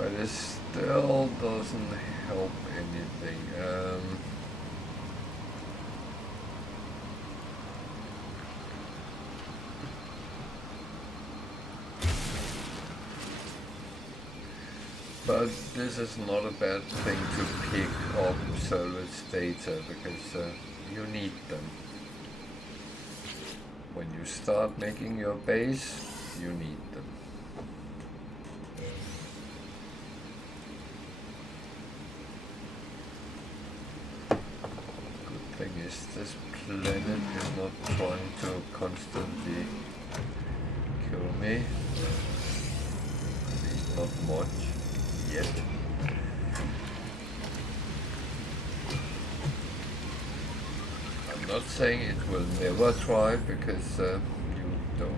But it still doesn't help anything. But this is not a bad thing to pick up salvage data because you need them. When you start making your base, you need them. Good thing is this planet is not trying to constantly kill me. At least not much yet. I'm not saying it will never try because you don't know.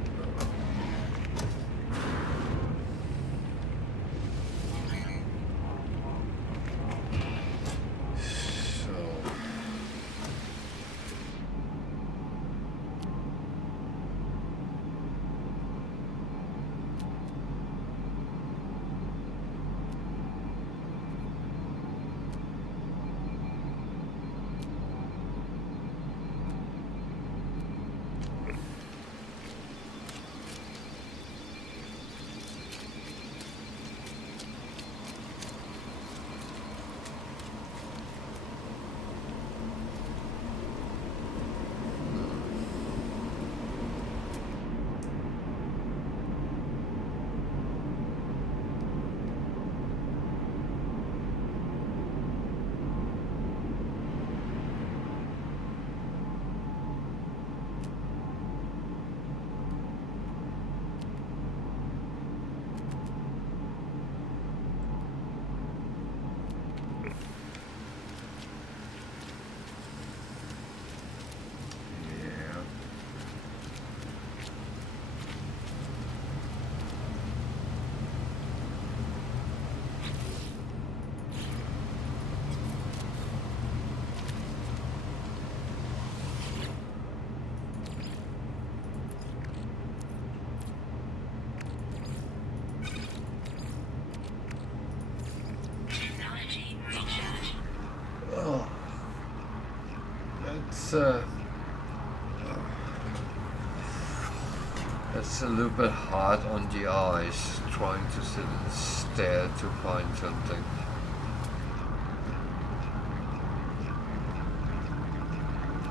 That's a little bit hard on the eyes, trying to sit and stare to find something.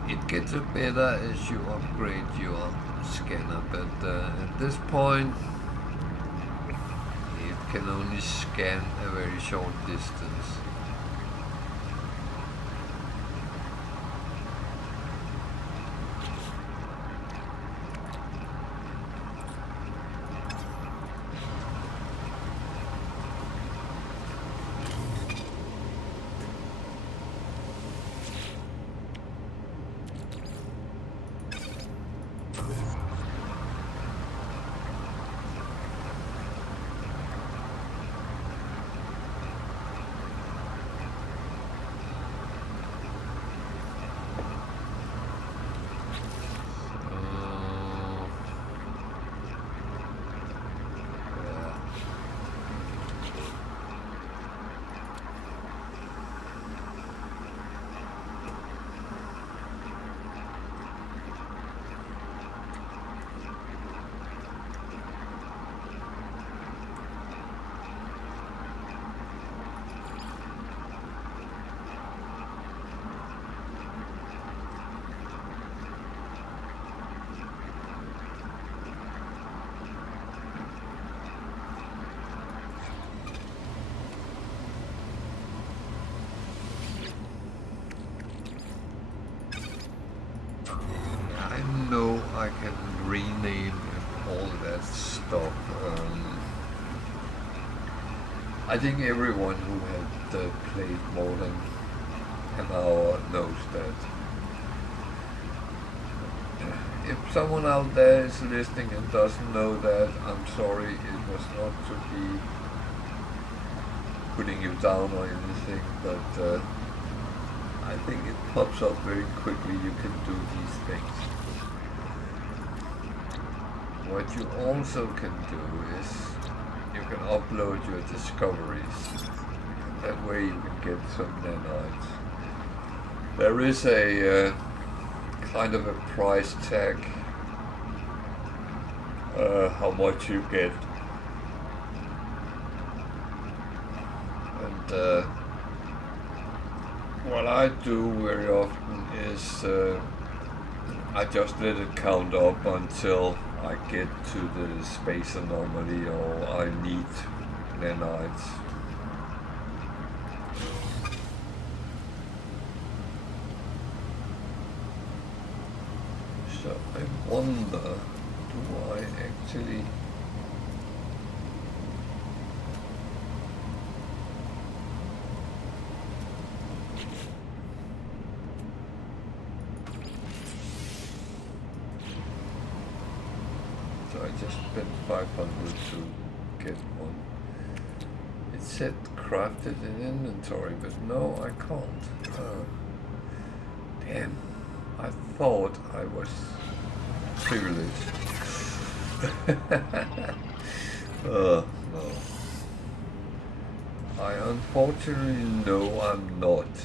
It gets better as you upgrade your scanner, but at this point it can only scan a very short distance. I can rename all that stuff. I think everyone who had played more than an hour knows that. If someone out there is listening and doesn't know that, I'm sorry, it was not to be putting you down or anything, but I think it pops up very quickly. You can do these things. What you also can do is you can upload your discoveries. That way you can get some nanites. There is a kind of a price tag, how much you get. And what I do very often is I just let it count up until I get to the space anomaly or I need nanites. So I wonder, do I actually... So I just spent 500 to get one. It said crafted in inventory, but no, I can't. Damn. I thought I was privileged. No. I unfortunately know I'm not.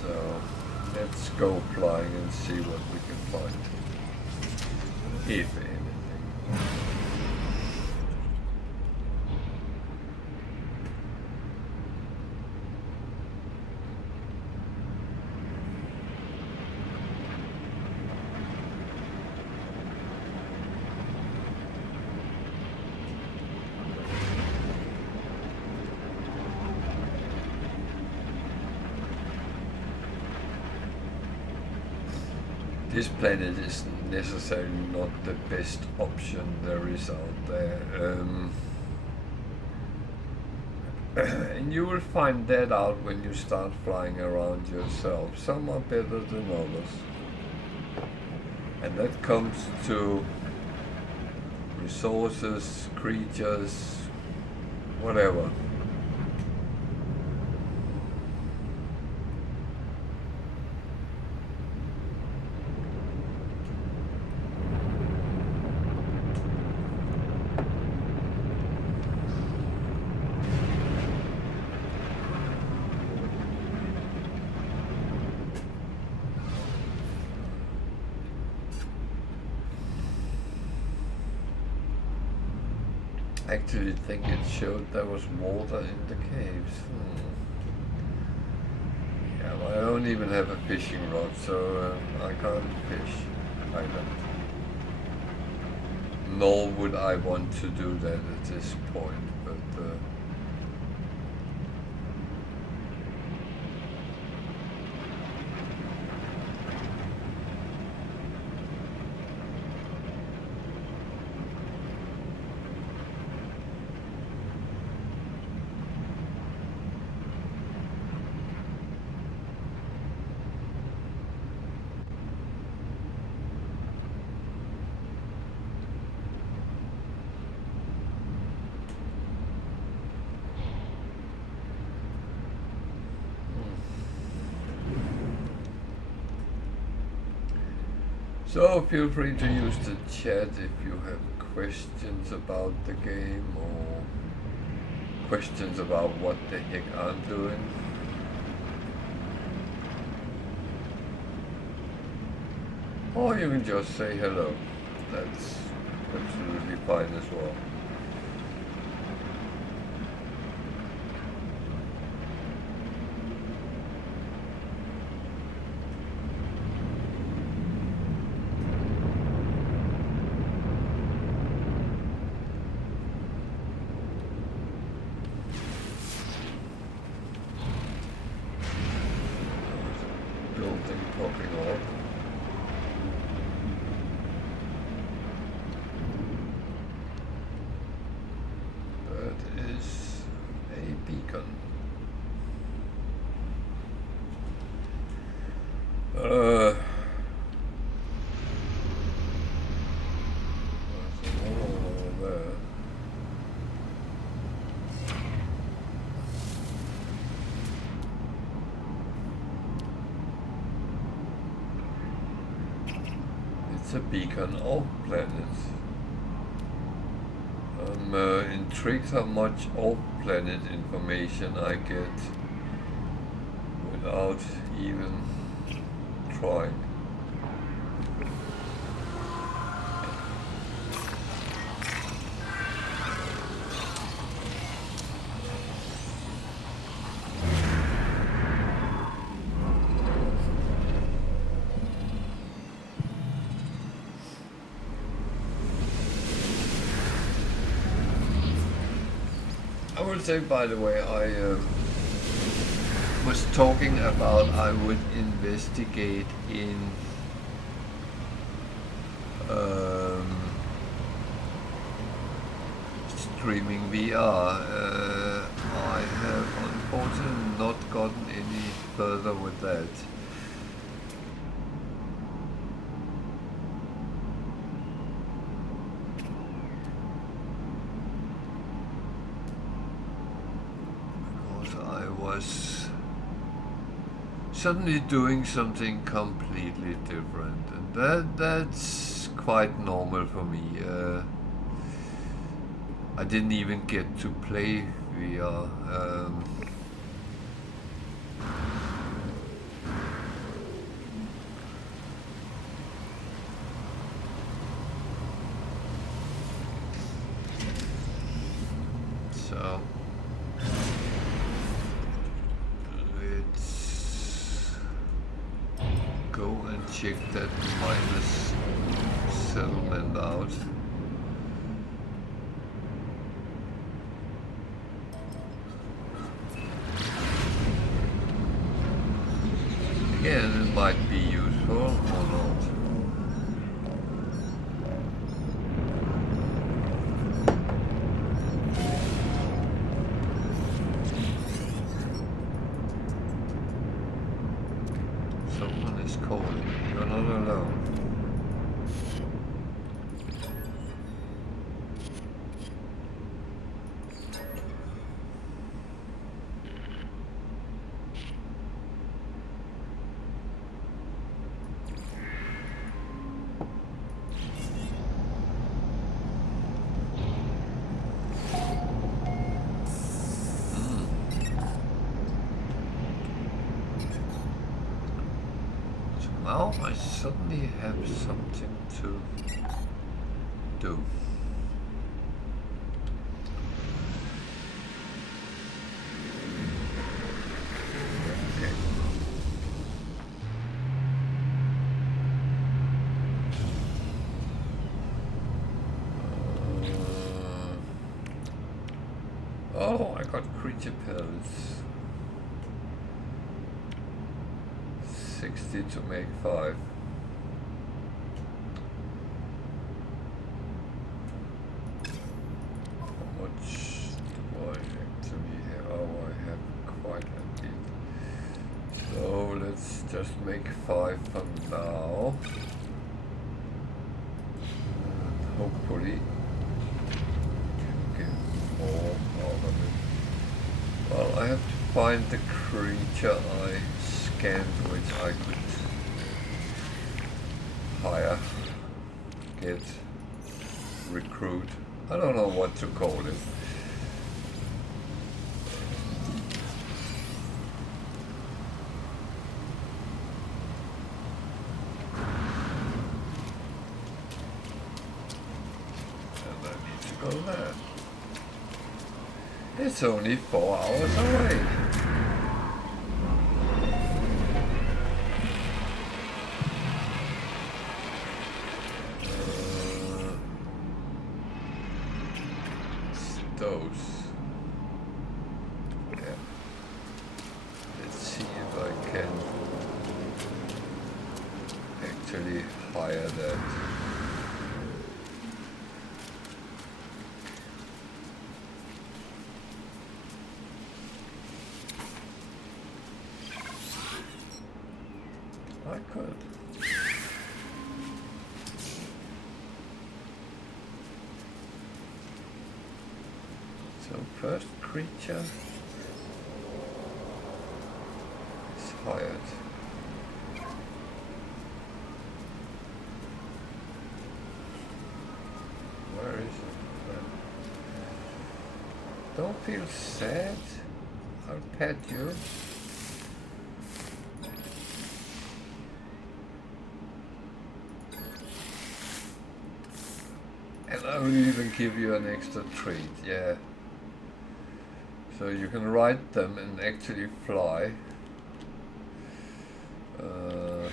So let's go flying and see what we can find. If anything. This planet is necessarily not the best option there is out there. And you will find that out when you start flying around yourself. Some are better than others. And that comes to resources, creatures, whatever. I actually think it showed there was water in the caves. Yeah, well, I don't even have a fishing rod, so I can't fish either. Nor would I want to do that at this point, but so feel free to use the chat if you have questions about the game or questions about what the heck I'm doing. Or you can just say hello. That's absolutely fine as well. It's a beacon of planet. I'm intrigued how much off-planet information I get without even trying. I would say, by the way, I was talking about I would investigate in streaming VR. I have unfortunately not gotten any further with that. I was suddenly doing something completely different, and that's quite normal for me. I didn't even get to play VR. So go and check that minus settlement out. Again, it might be useful or not. Someone is calling. You're not alone. Now I suddenly have something to do. Okay. Oh, I got creature pills. 60 to make 5. How much do I actually have? Oh, I have quite a bit. So let's just make 5 for now. And hopefully get more out of it. Well, I have to find the creature I scanned, which I could hire, get, recruit. I don't know what to call it. And I need to go there. It's only 4 hours away. Yeah. Let's see if I can actually hire that. I could. So first creature is hired. feel sad. I'll pet you. And I will even give you an extra treat, yeah. So you can ride them and actually fly. You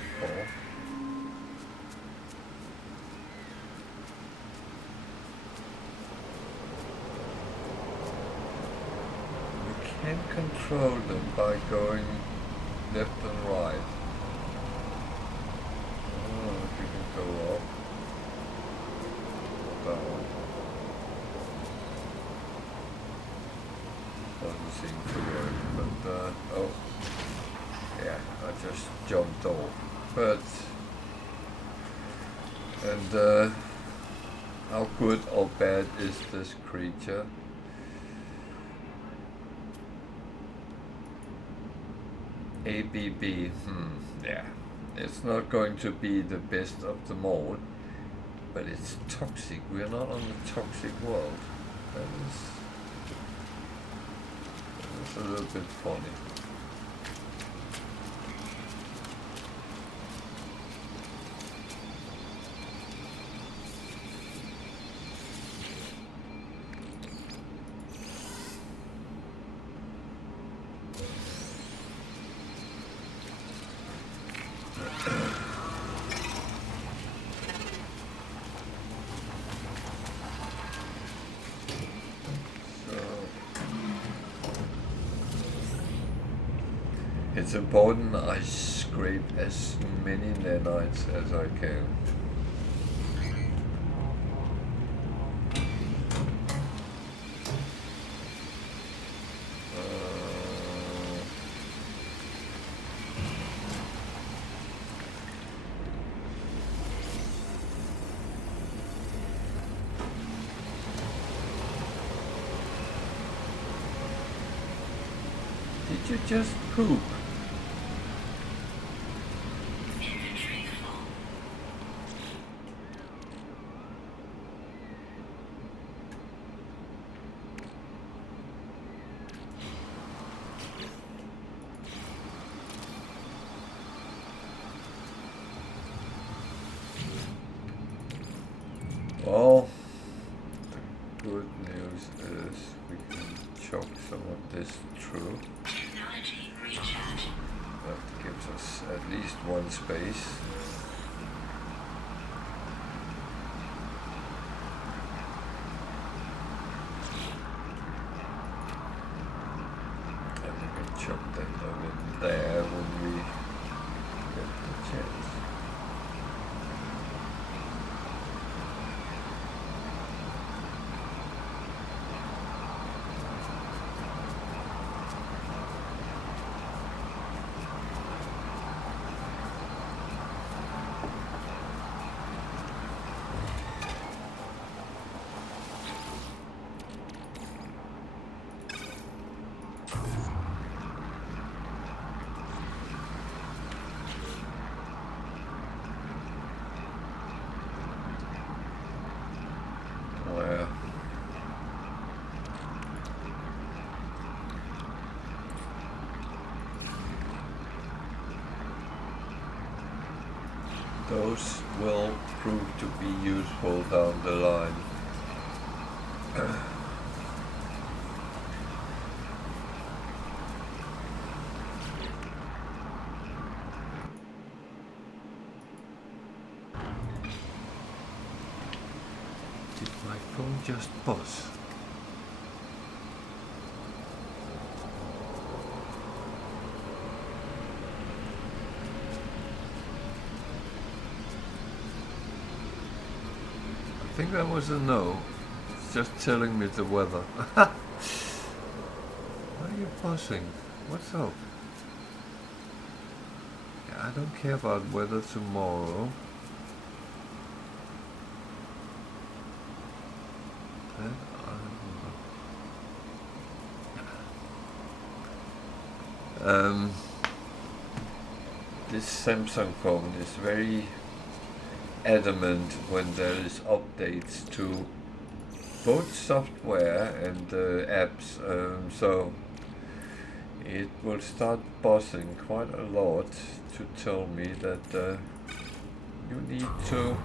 can control them by going left and right. Oh, if you can go up or down. Doesn't seem to work, but oh, yeah, I just jumped off. But and how good or bad is this creature? ABB, yeah, it's not going to be the best of them all, but it's toxic. We're not on the toxic world. That is a little bit funny. It's important I scrape as many nanites as I can. Did you just poop? Well, the good news is we can choke some of this through. That gives us at least one space. And we can choke them over there when we get the chance. Those will prove to be useful down the line. Did my phone just buzz? I think that was a no. It's just telling me the weather. Why are you buzzing? What's up? Yeah, I don't care about weather tomorrow. This Samsung phone is very adamant when there is updates to both software and apps, so it will start buzzing quite a lot to tell me that you need to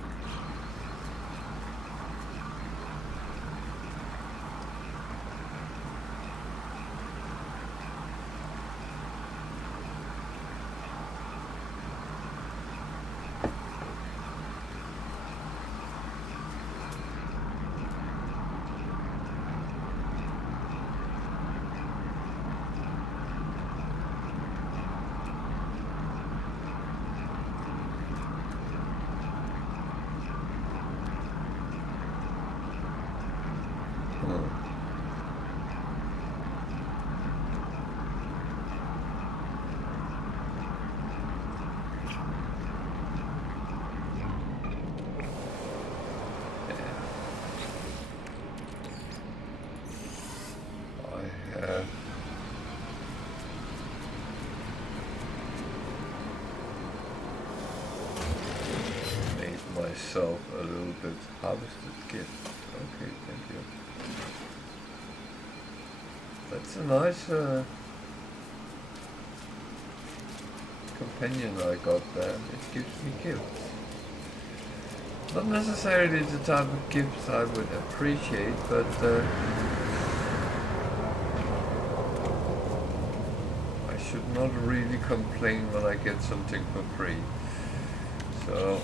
myself a little bit. Harvested gift. Okay, thank you. That's a nice companion I got there. It gives me gifts. Not necessarily the type of gifts I would appreciate, but I should not really complain when I get something for free. So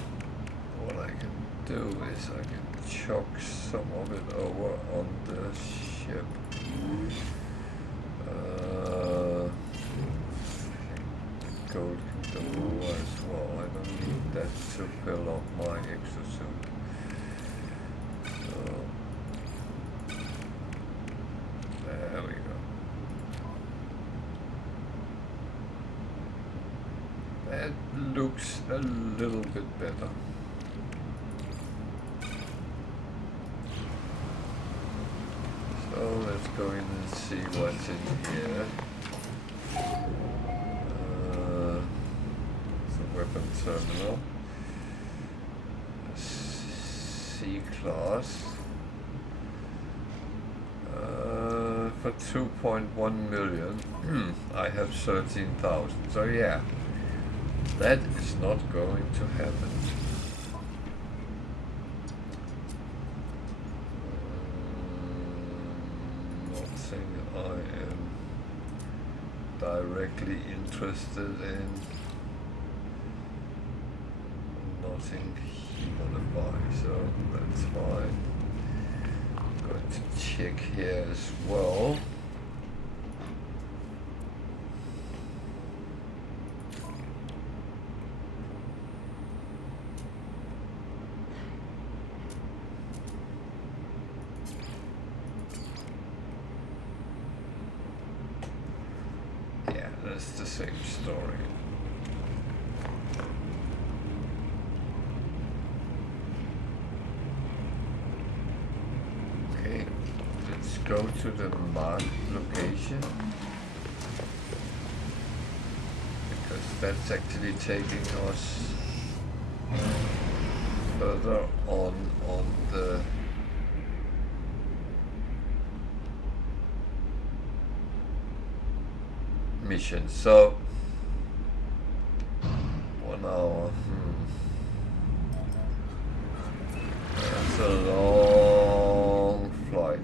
what I can do is I can chuck some of it over on the ship. Gold can go over as well. I don't need that to fill up my exosuit. So there we go. That looks a little bit better. So let's go in and see what's in here. It's a weapon terminal. C-class. For 2.1 million. I have 13,000. So yeah, that is not going to happen. I am directly interested in. Nothing he wanna buy, so that's fine. I'm going to check here as well. It's the same story. Okay, let's go to the marked location, because that's actually taking us further on the mission. So 1 hour. That's a long flight.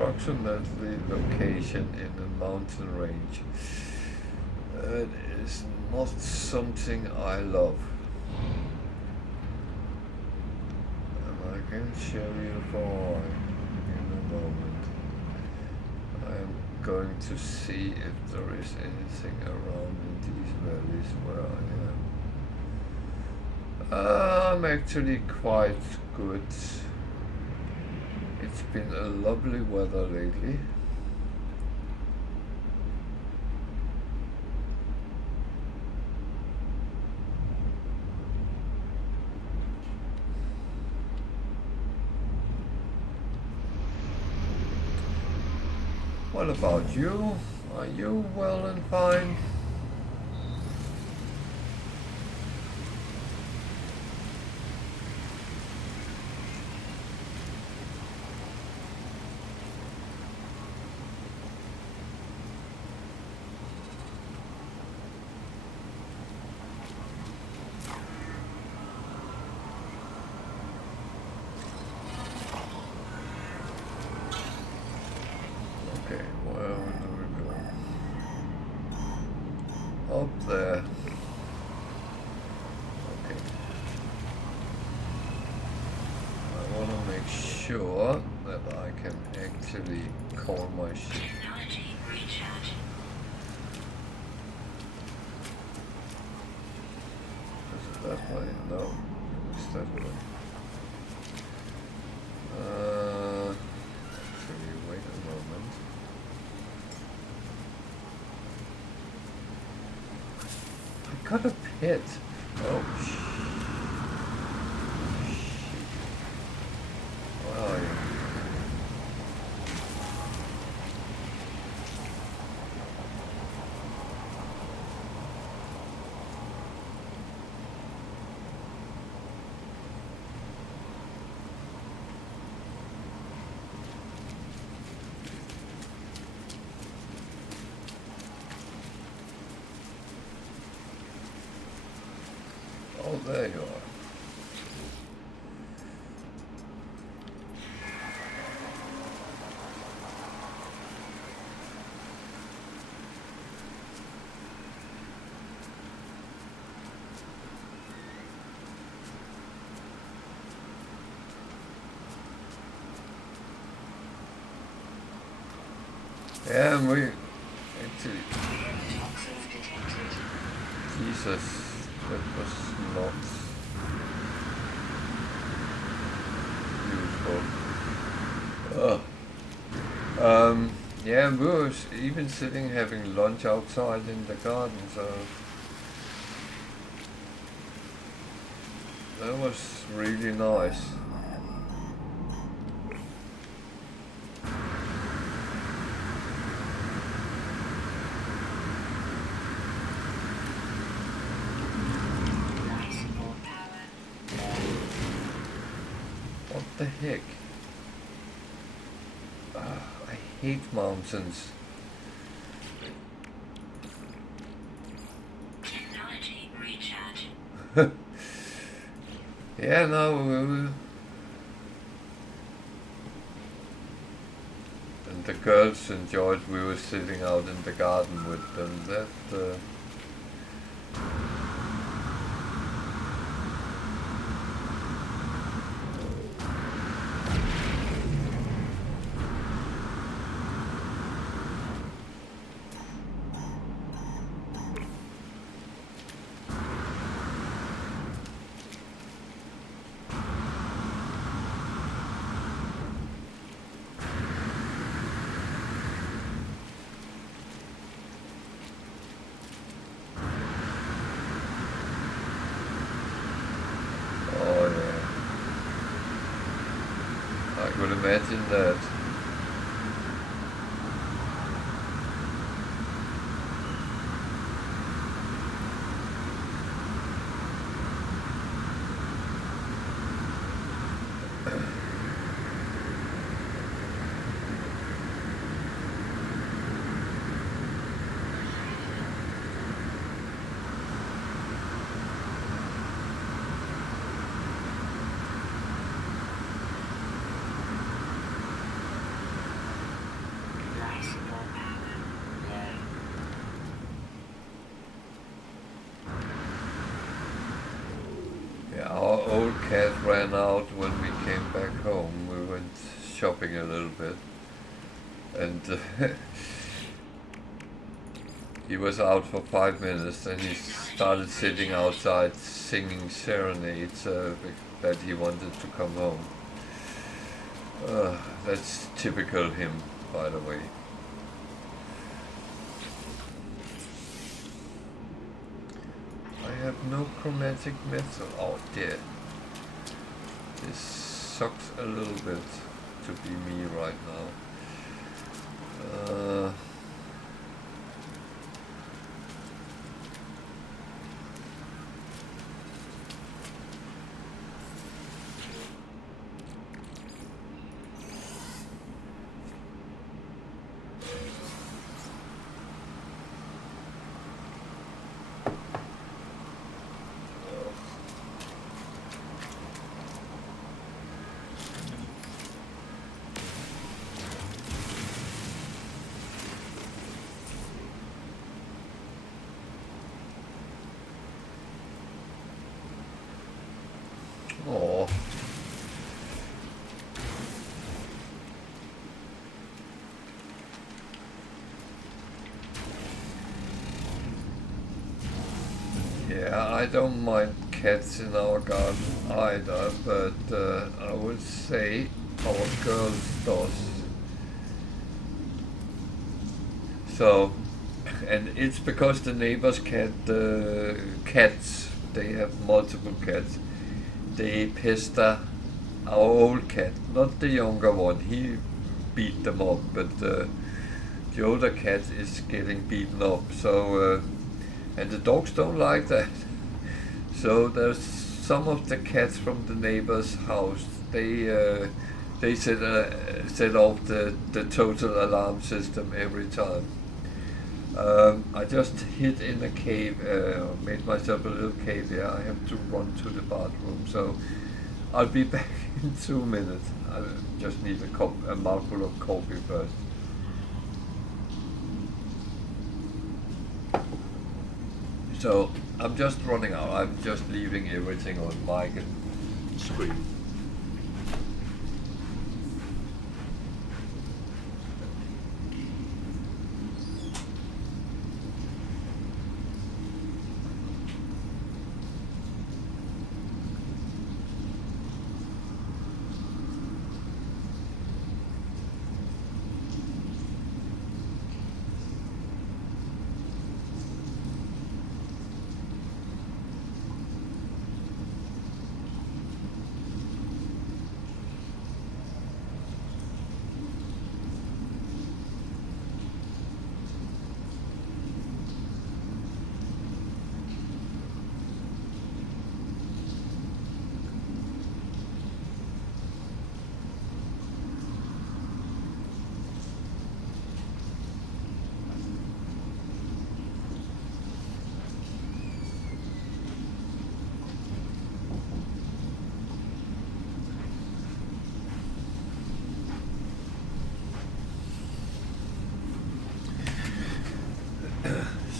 Approximately location in a mountain range. That is not something I love. And I can show you why in a moment. I'm going to see if there is anything around in these valleys where I am. I'm actually quite good. It's been a lovely weather lately. What about you? Are you well and fine? Okay, where do we go? Up there. Okay. I want to make sure that I can actually call my ship. Technology recharge. Is it that way? No, it's that way. Actually, wait a moment. I got a pit. Oh, shit. Where are you? Oh, there you are. Yeah, and we actually, Toxins detected. Jesus, that was not useful. Yeah, we were even sitting having lunch outside in the garden, so that was really nice. Life support power. What the heck? I hate mountains. Technology recharge. Yeah, no, and the girls enjoyed. We were sitting out in the garden with them. Oh yeah, I could imagine that. Life support power. Low. Yeah, our old cat ran out when we came back home. We went shopping a little bit, and he was out for 5 minutes, and he started sitting outside singing serenades that he wanted to come home. That's typical him, by the way. I have no chromatic metal. Oh dear. This sucks a little bit to be me right now. Uh, oh. Yeah, I don't mind cats in our garden either, but I would say our girls does. So, and it's because the neighbors cats, they have multiple cats. They pester our old cat, not the younger one. He beat them up, but the older cat is getting beaten up. So, and the dogs don't like that. So there's some of the cats from the neighbor's house. They set off the total alarm system every time. I just hid in a cave, made myself a little cave here. I have to run to the bathroom, so I'll be back in 2 minutes. I just need a mouthful of coffee first. So I'm just running out. I'm just leaving everything on mic and screen.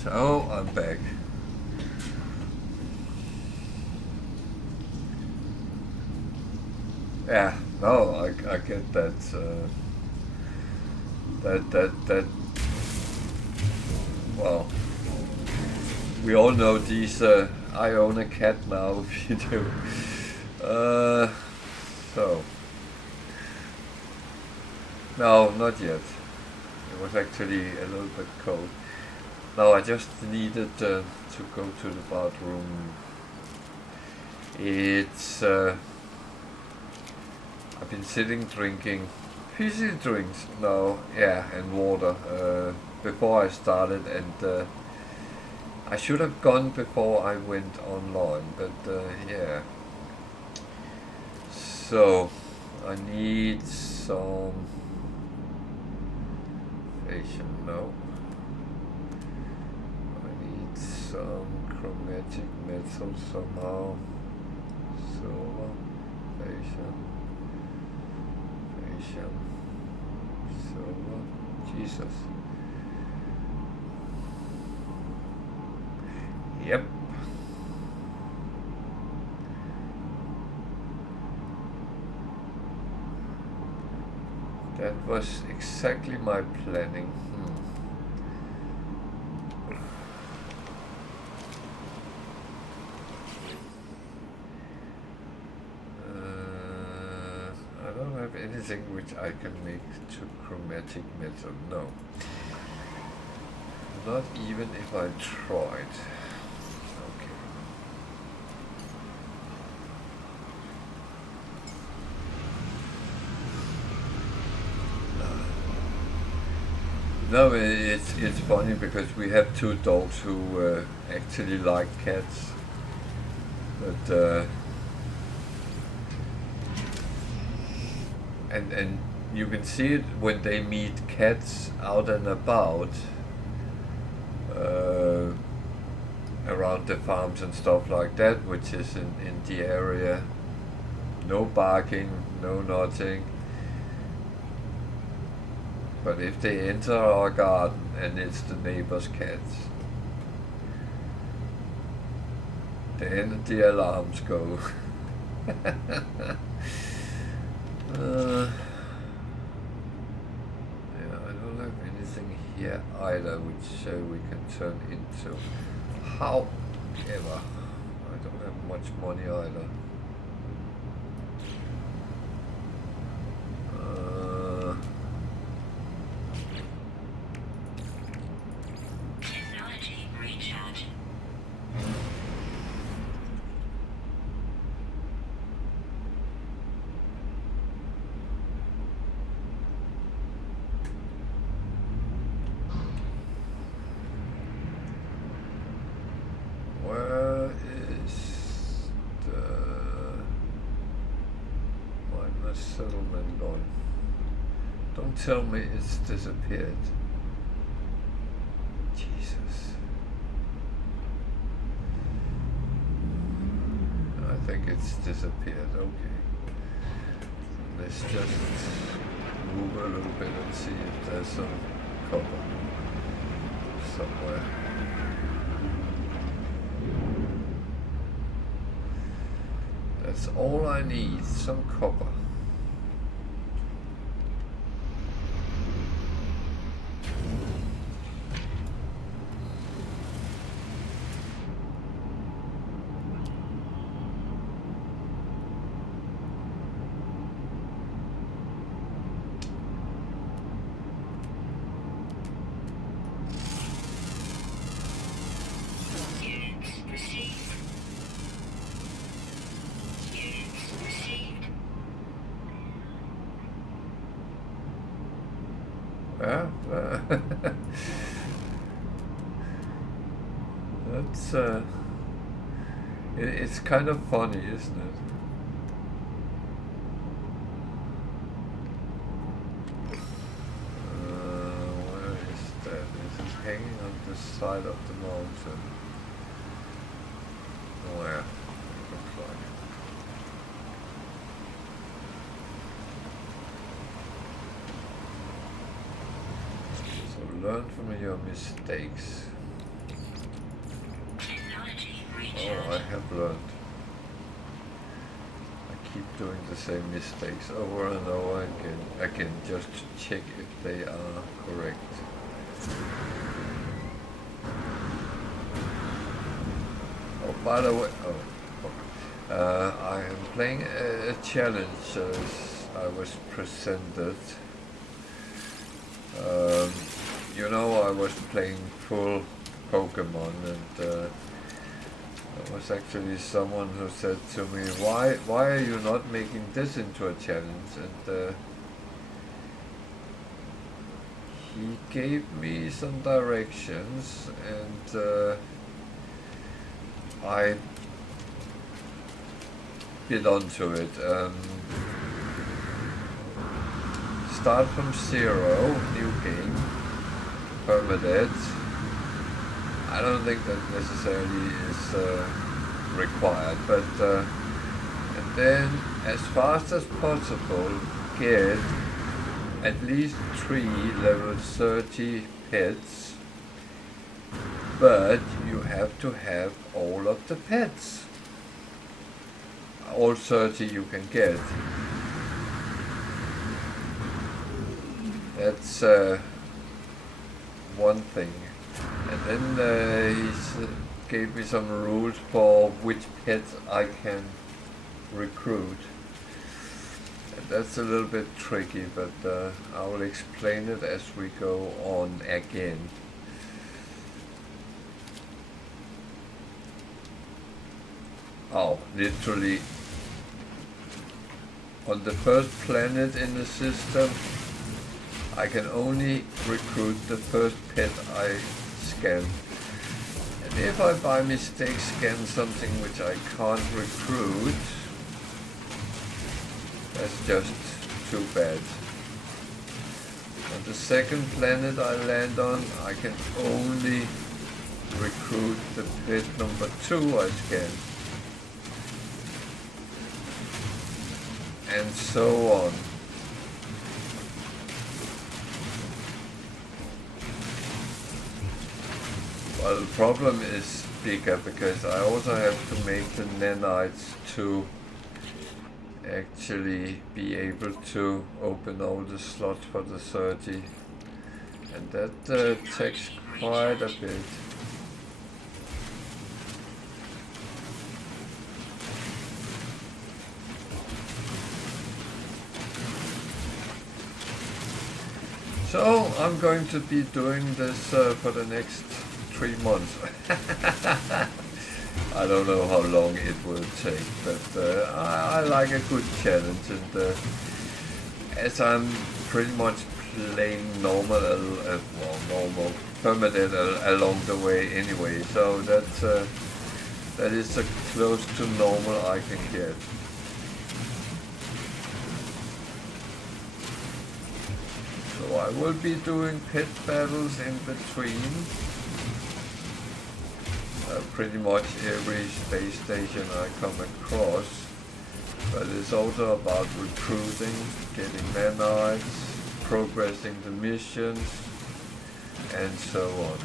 So I'm back. Yeah, no, I get that. That. Well, we all know these. I own a cat now. If you do. So. No, not yet. It was actually a little bit cold. No, I just needed to go to the bathroom. It's I've been sitting drinking fizzy drinks now, yeah, and water before I started, and I should have gone before I went online, but yeah. So I need some facial, no. Some chromatic metal somehow. Silver, Asian, silver, Jesus. Yep. That was exactly my planning. Anything which I can make to chromatic metal, no. Not even if I tried. Okay. No, it's funny because we have two dogs who actually like cats, but and you can see it when they meet cats out and about around the farms and stuff like that, which is in the area. No barking, no nothing. But if they enter our garden and it's the neighbor's cats, then the alarms go. Yeah, I don't have anything here either which we can turn into. However, I don't have much money either. Technology recharge. Where is the minor settlement on? Don't tell me it's disappeared. Jesus. I think it's disappeared. Okay. Let's just move a little bit and see if there's some cover somewhere. That's all I need, some copper. Units received. Units received. Yeah, that's it's kind of funny, isn't it? Where is that? Is it hanging on the side of the mountain? Where? It looks like. So learn from your mistakes. Technology Oh, I recharge. have learned. I keep doing the same mistakes over and over again just to check if they are correct. Oh, by the way, I am playing a challenge as I was presented. You know, I was playing full Pokemon, and there was actually someone who said to me, why are you not making this into a challenge? And he gave me some directions, and I bit onto it. Start from zero, new game, PermaDeath. I don't think that necessarily is required, but and then as fast as possible get at least 3 level 30 pets, but you have to have all of the pets. All 30 you can get. That's one thing. And then he gave me some rules for which pets I can recruit. And that's a little bit tricky, but I will explain it as we go on again. Oh, literally on the first planet in the system, I can only recruit the first pet I scan. And if I by mistake scan something which I can't recruit, that's just too bad. On the second planet I land on, I can only recruit the pet number 2 I scan. And so on. Well, the problem is bigger because I also have to make the nanites to actually be able to open all the slots for the 30. And that takes quite a bit. So I'm going to be doing this for the next 3 months. I don't know how long it will take, but I like a good challenge, and as I'm pretty much playing normal PermaDeath along the way anyway, so that is as close to normal I can get. So I will be doing pit battles in between. Pretty much every space station I come across, but it's also about recruiting, getting nanites, progressing the missions, and so on.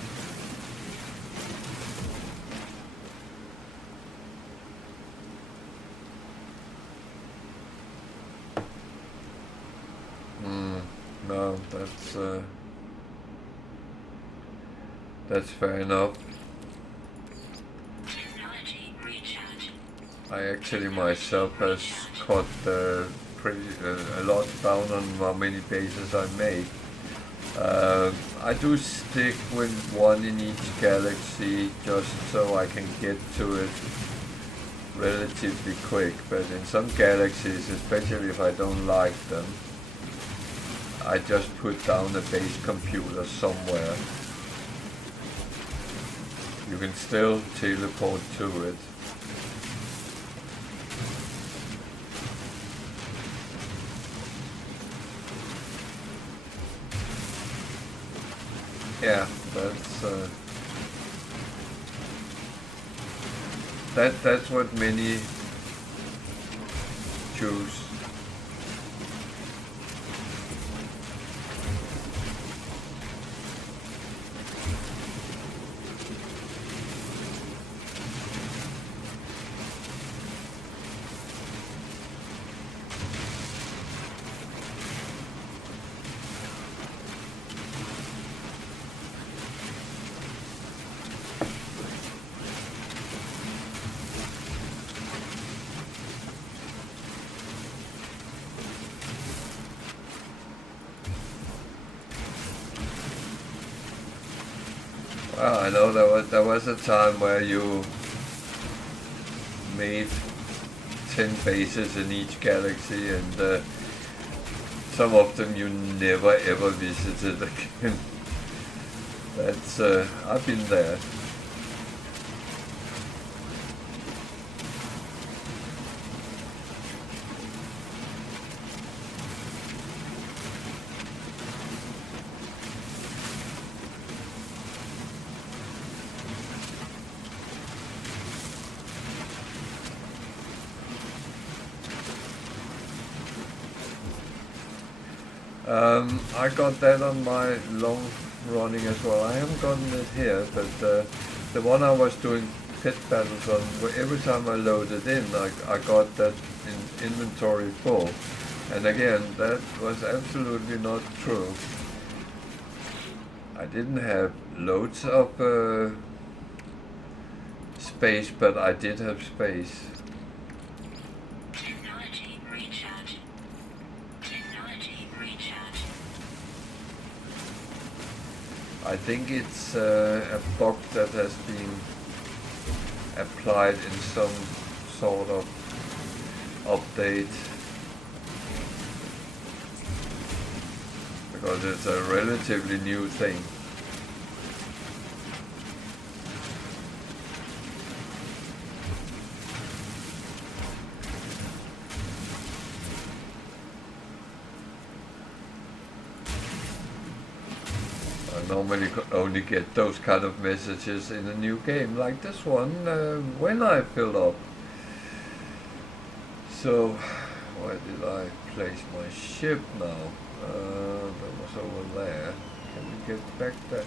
No, that's fair enough. I actually myself has cut a lot down on how many bases I make. I do stick with one in each galaxy just so I can get to it relatively quick, but in some galaxies, especially if I don't like them, I just put down a base computer somewhere. You can still teleport to it. Yeah, that's what many choose. Well, I know there was a time where you made 10 bases in each galaxy, and some of them you never ever visited again. That's I've been there. I got that on my long running as well. I haven't gotten it here, but the one I was doing pit battles on, every time I loaded in, I got that in inventory full. And again, that was absolutely not true. I didn't have loads of space, but I did have space. I think it's a bug that has been applied in some sort of update, because it's a relatively new thing. I normally only get those kind of messages in a new game, like this one, when I fill up. So, where did I place my ship now? That was over there. Can we get back there?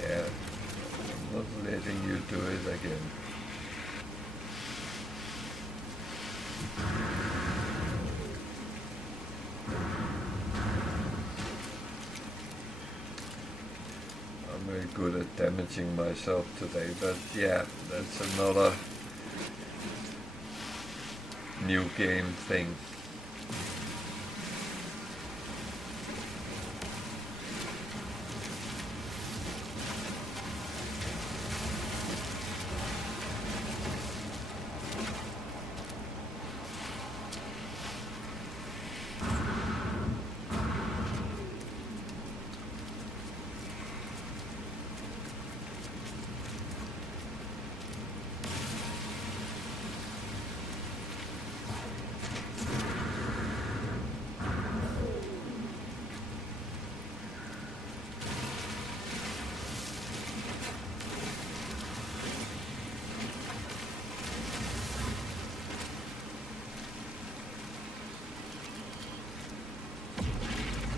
Yeah, I'm not letting you do it again. I'm very good at damaging myself today, but yeah, that's another new game thing.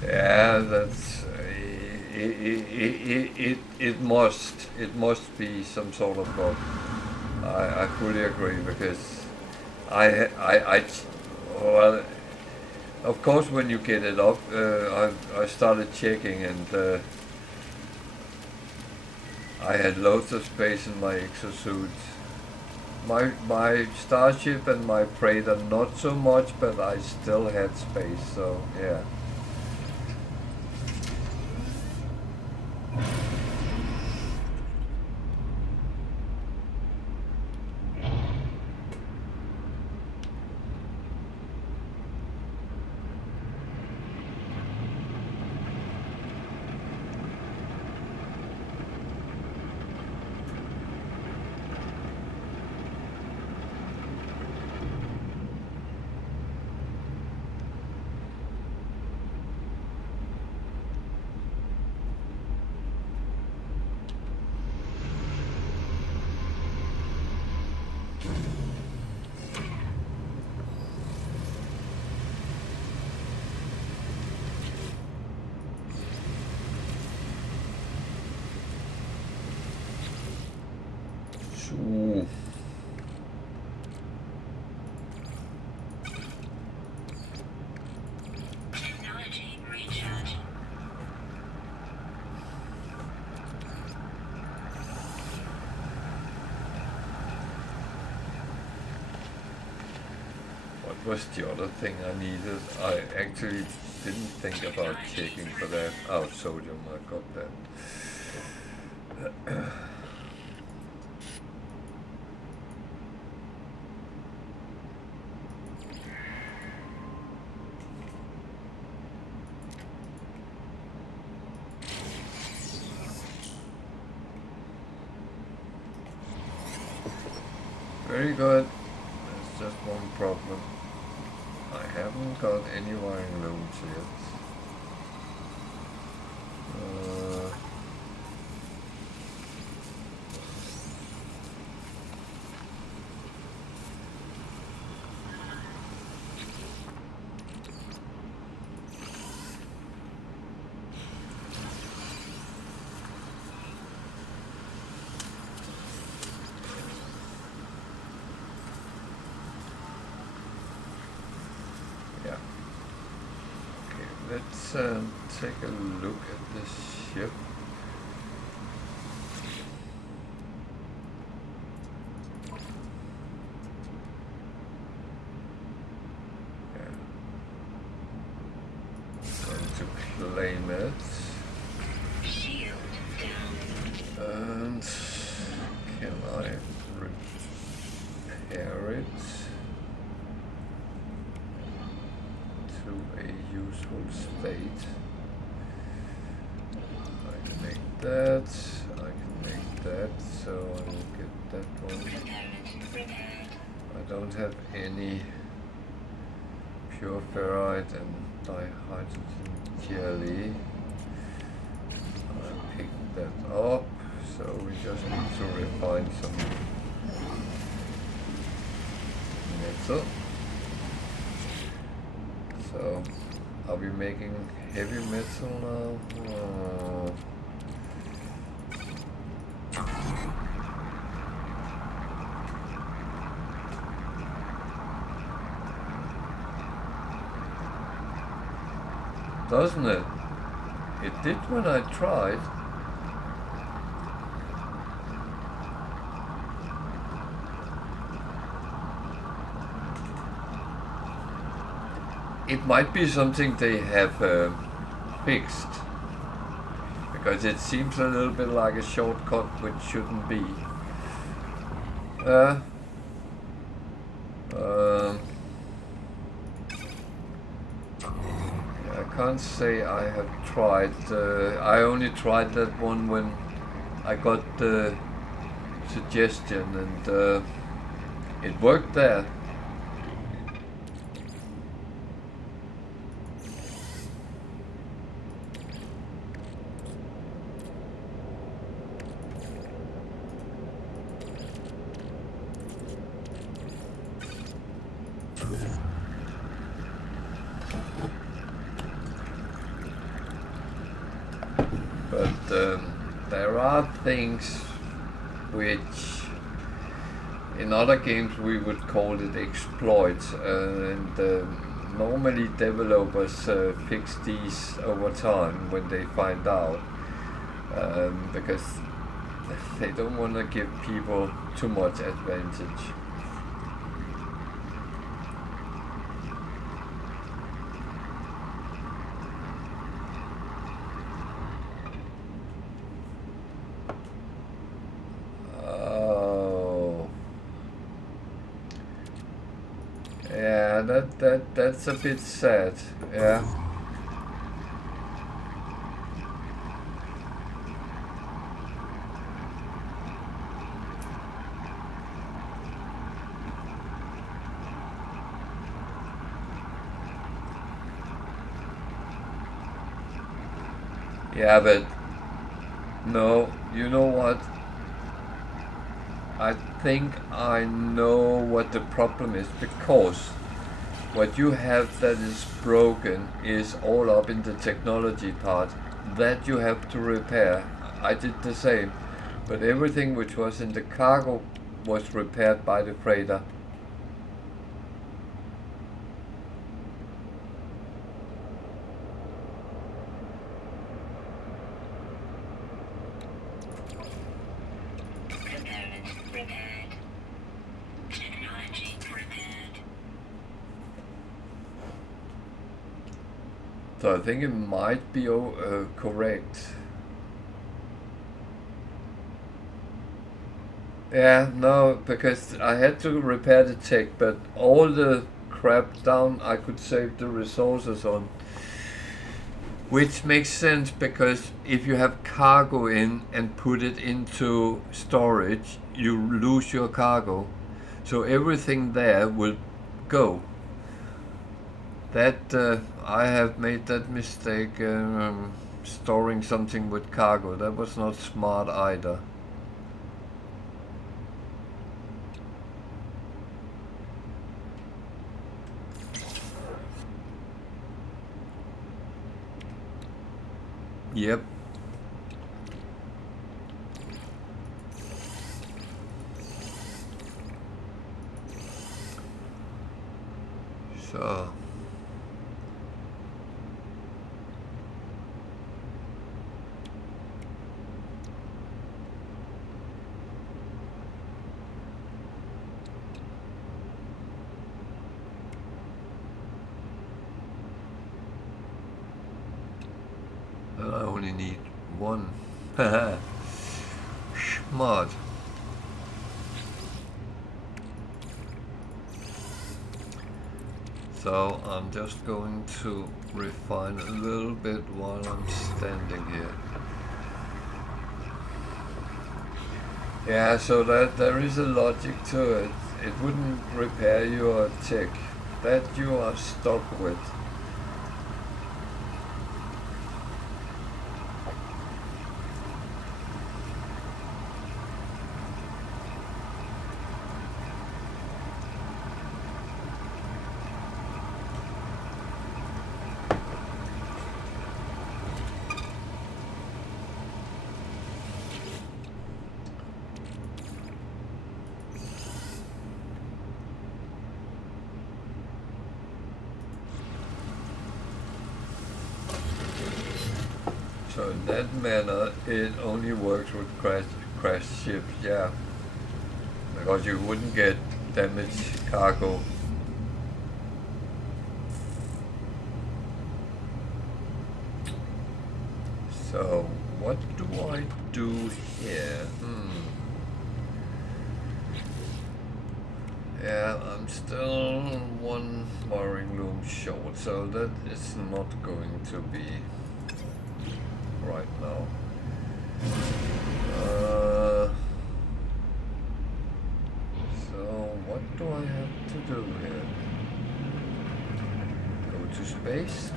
Yeah, that's it must be some sort of bug. I fully agree, because I well, of course when you get it up, I started checking, and I had loads of space in my exosuit. My starship and my Praetor not so much, but I still had space, so yeah. Ooh. Technology recharge. What was the other thing I needed? I actually didn't think about checking for that. Oh, sodium, I got that. Very good. There's just one problem. I haven't got any wiring looms yet. Yeah. Okay, let's take a look at this ship. Claim it. Shield down. And can I repair it? a useful state. I can make that, I can make that, so I will get that one. I don't have any pure ferrite and dihydrogen jelly. I picked that up, so we just need to refine some metal. So, are we making heavy metal now? Doesn't it? It did when I tried. It might be something they have fixed, because it seems a little bit like a shortcut which shouldn't be. I can't say I have tried. I only tried that one when I got the suggestion, and it worked there. But there are things which in other games we would call it exploits, and normally developers fix these over time when they find out, because they don't want to give people too much advantage. That's a bit sad, yeah. Yeah, but no, you know what? I think I know what the problem is, because what you have that is broken is all up in the technology part. That you have to repair. I did the same, but everything which was in the cargo was repaired by the freighter. So I think it might be correct. Yeah, no, because I had to repair the tech, but all the crap down I could save the resources on. Which makes sense, because if you have cargo in and put it into storage, you lose your cargo. So everything there will go. That I have made that mistake storing something with cargo. That was not smart either. Yep. So I only need one. Smart. So I'm just going to refine a little bit while I'm standing here. Yeah, so that there is a logic to it. It wouldn't repair your tick. That you are stuck with. So in that manner, it only works with crashed ships, yeah. Because you wouldn't get damaged cargo. So what do I do here? Yeah, I'm still one wiring loom short, so that is not going to be right now. So what do I have to do here? Go to space?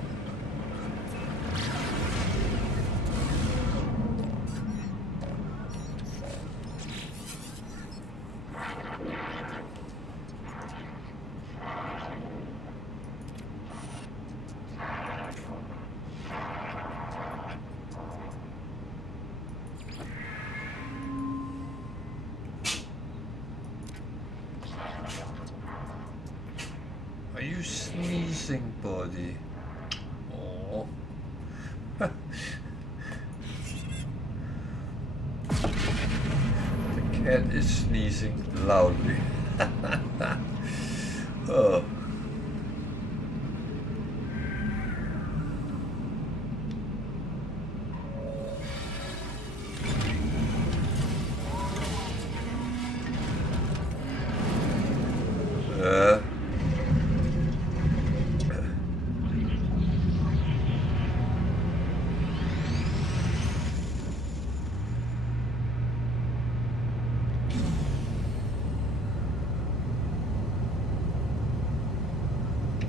Are you sneezing, buddy? Oh. The cat is sneezing loudly. Oh.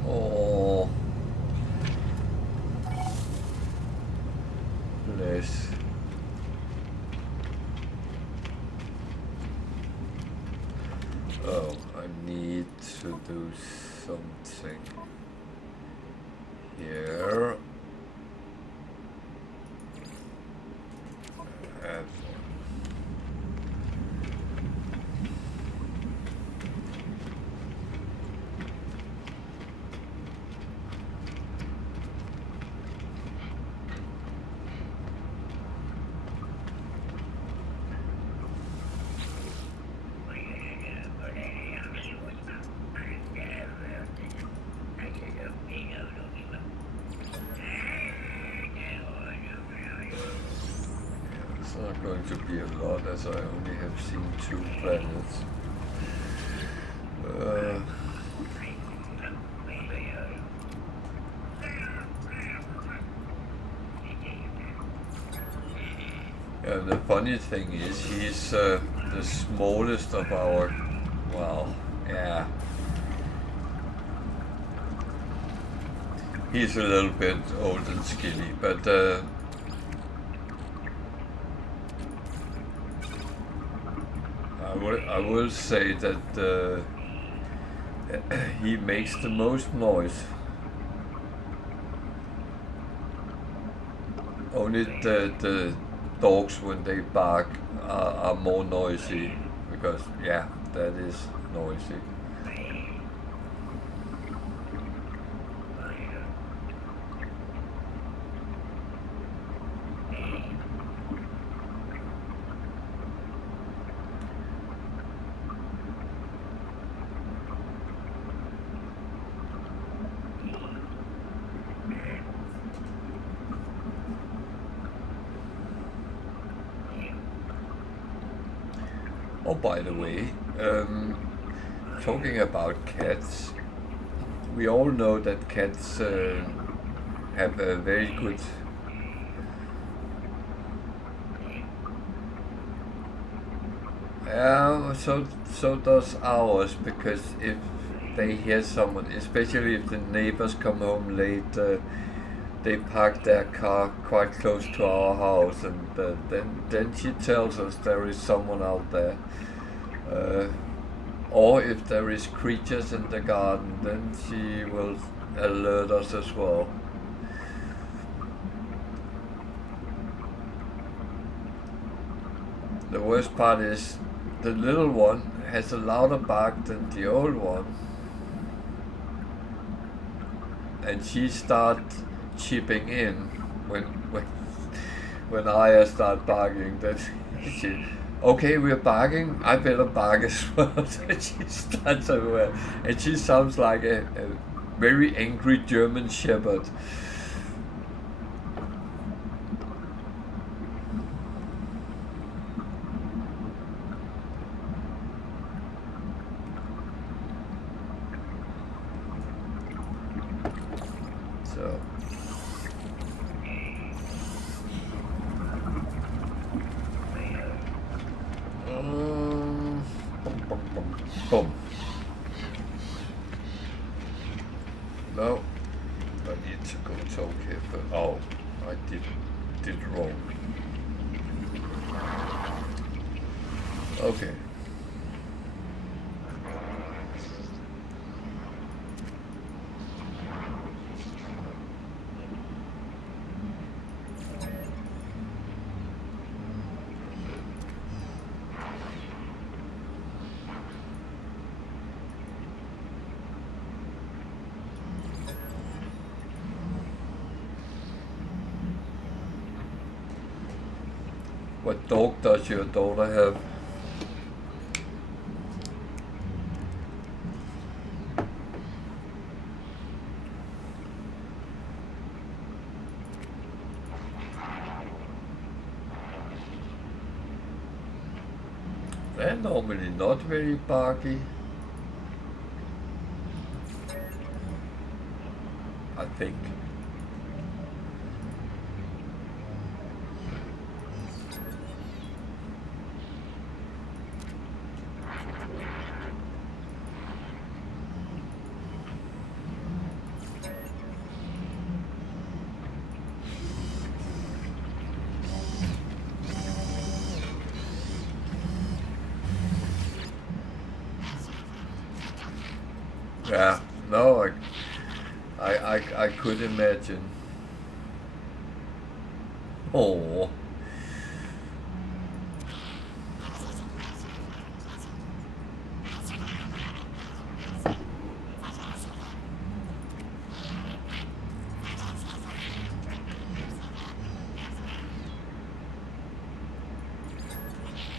Oh. Bless. Oh, I need to do something here. And it's not going to be a lot, as I only have seen 2 planets. Yeah, the funny thing is, he's the smallest of our, well, yeah. He's a little bit old and skinny, but I will say that he makes the most noise. Only the dogs, when they bark, are more noisy, because yeah, that is noisy. Oh, by the way, talking about cats, we all know that cats have a very good so does ours, because if they hear someone, especially if the neighbors come home late, they park their car quite close to our house, and then she tells us there is someone out there. Or if there is creatures in the garden, then she will alert us as well. The worst part is the little one has a louder bark than the old one, and she starts chipping in when I start barking. That she, okay, we're barking, I better bark as well. So she starts everywhere, and she sounds like a very angry German shepherd. So boom. No, I need to go talk here, but oh, I did wrong. Okay. What dog does your daughter have? They're normally not very barky, I think. Yeah, no, I could imagine. Oh.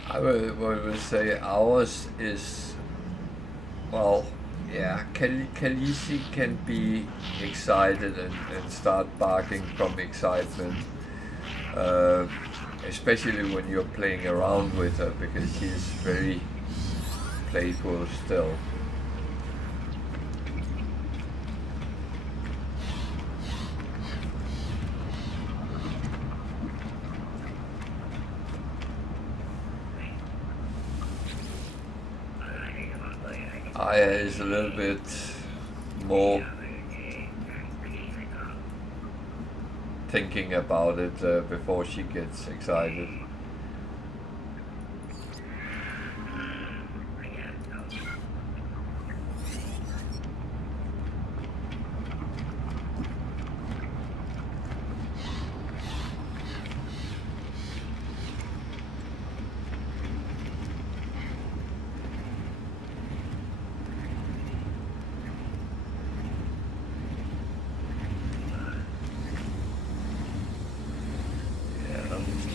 I will say ours is, well, yeah, Khaleesi can be excited and start barking from excitement, especially when you're playing around with her, because she's very playful still. Aya is a little bit more thinking about it before she gets excited.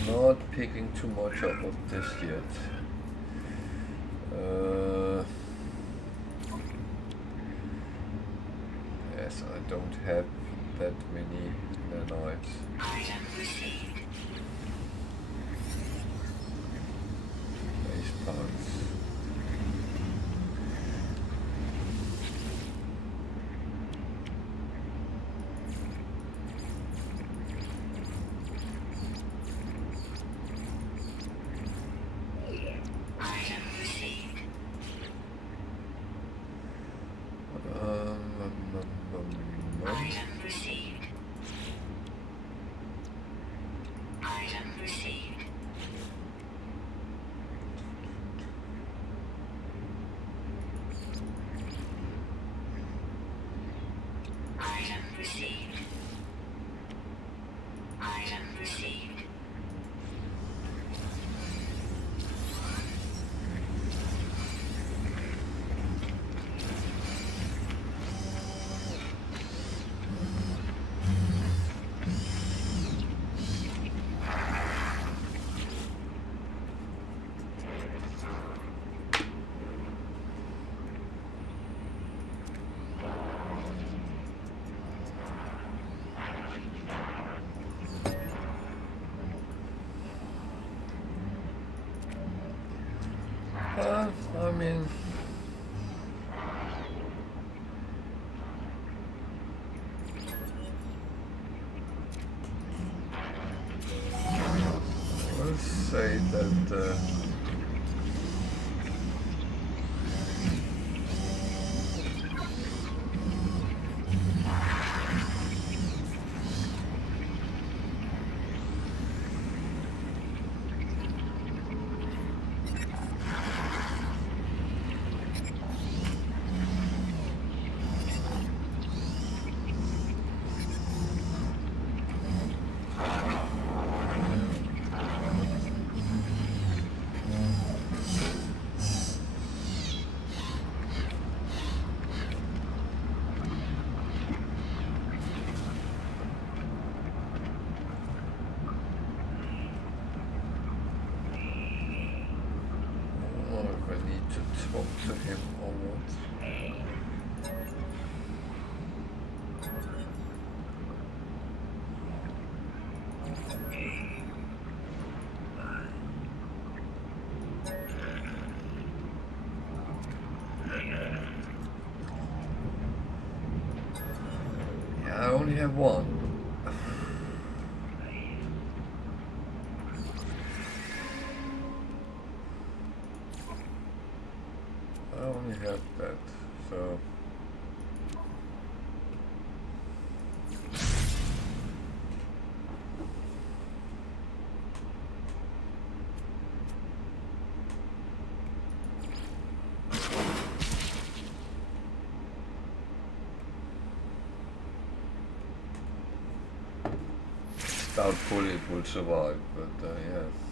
Not picking too much up of this yet. Yes, I don't have that many nanites. Item received. Base parts. received. Item received. I mean, let's say that if I need to talk to him or what. Yeah, I only have one. I only have that, so doubtful it will survive, but yeah.